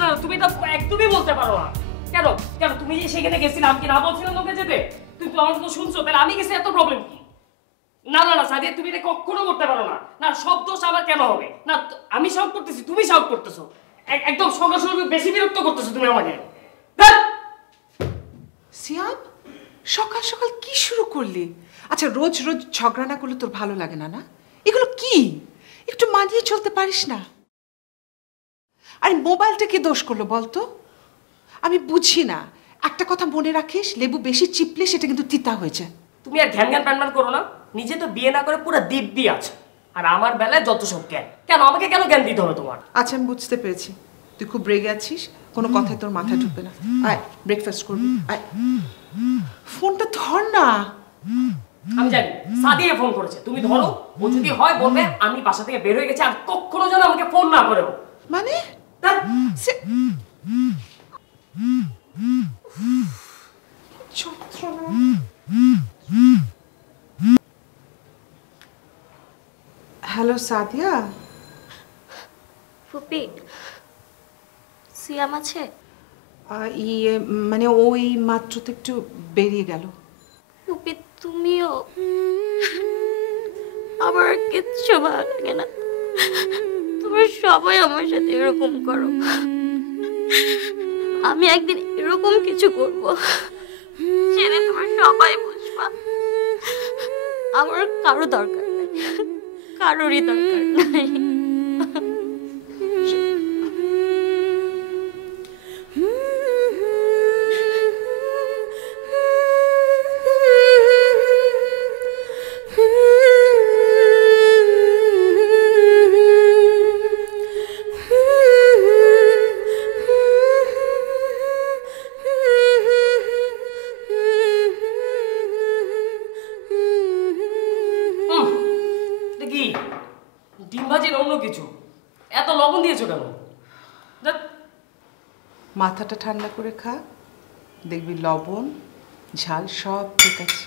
না তুমি তো একদমই বলতে পারো না। কেন কেন তুমি যে সেখানে গেছিলে আমি কি না বলছিলাম তোকে যেতে? তুমি তো আমার তো শুনছো, তাহলে আমি গেছি এত প্রবলেম কি? না না না সাদিয়া, তুমি এটা কখনো করতে পারো না। না সব দোষ আমার কেন হবে? না আমি শাউট করতেছি, তুমি শাউট করতেছো, একদম সরাসরি বেশি বিরক্ত করতেছো তুমি আমাকে। সিয়াম, সকাল সকাল কি শুরু করলি? আচ্ছা, রোজ রোজ ঝগড়া না করলে তোর ভালো লাগে না? না এগুলো কি? একটু মানিয়ে চলতে পারিস না? আরে মোবাইলটা কি দোষ করলো বলতো? আমি বুঝি না। একটা কথা মনে রাখিস, লেবু বেশি চিপলে সেটা কিন্তু তিতা হয়ে যায়। তুমি আর ঘ্যান ঘ্যান প্যান করো না। নিজে তো বিয়ে না করে পুরো দিব্যি আছে, আর আমার বেলায় যত সব জ্ঞান। কেন আমাকে কেন জ্ঞান দিতে হবে তোমার? আচ্ছা, আমি বুঝতে পেরেছি তুই খুব রেগে আছিস, কোনো কথাই তোর মাথায় ঢুকবে না। আয় ব্রেকফাস্ট করবি, আয়। ফোনটা ধর না। আমি জানি সাদিয়া ফোন করেছে, তুমি ধরো। ও যদি হয় বলবে আমি বাসা থেকে বের হয়ে গেছি, আর কখনো যেন আমাকে ফোন না করেও। মানে হ্যালো সাদিয়া। ফুপি, সিয়াম আছে? ইয়ে মানে ওই মাত্র তো একটু বেরিয়ে গেল। ফুপি তুমিও? আমার কিচ্ছু ভালো লাগে না, তোমরা সবাই আমার সাথে এরকম করো। আমি একদিন এরকম কিছু করব, সেদিন তোমরা সবাই বুঝবা। আমার কারো দরকার নাই, কারোরই দরকার নাই। ডিম ভাজির অন্য কিছু, এত লবণ দিয়েছো কেন? মাথাটা ঠান্ডা করে খা, দেখবি লবণ ঝাল সব ঠিক আছে।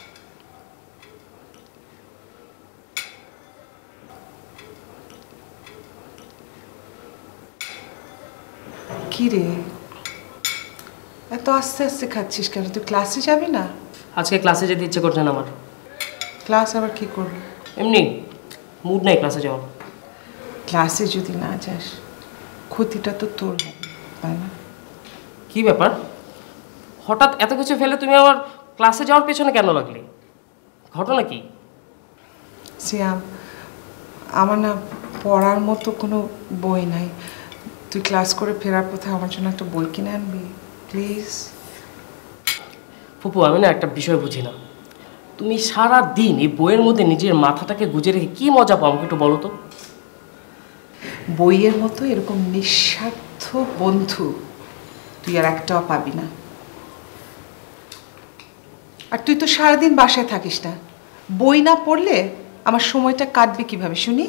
কি রে, এত আস্তে আস্তে খাচ্ছিস কেন? তুই ক্লাসে যাবি না? আজকে ক্লাসে যেতে ইচ্ছে করছে না আমার। ক্লাস আবার কি করবি? এমনি মুড নাই ক্লাসে যাওয়ার। ক্লাসে যদি না যাস ক্ষতিটা তো তোর হবে, তাই না? কি ব্যাপার, হঠাৎ এত কিছু ফেলে তুমি আবার ক্লাসে যাওয়ার পেছনে কেন লাগলে? ঘটনা কি? সিয়াম, আমার না পড়ার মতো কোনো বই নাই। তুই ক্লাস করে ফেরার পথে আমার জন্য একটা বই কিনে আনবি প্লিজ? ফুপু, আমি না একটা বিষয় বুঝি না, তুমি সারা দিন এই বইয়ের মধ্যে নিজের মাথাটাকে গুজে রেখে কি মজা পাও আমাকে একটু বলো তো। বইয়ের মতো এরকম নিঃস্বার্থ বন্ধু তুই আর একটাও পাবি না। আর তুই তো সারাদিন বাসায় থাকিস না, বই না পড়লে আমার সময়টা কাটবে কিভাবে শুনি?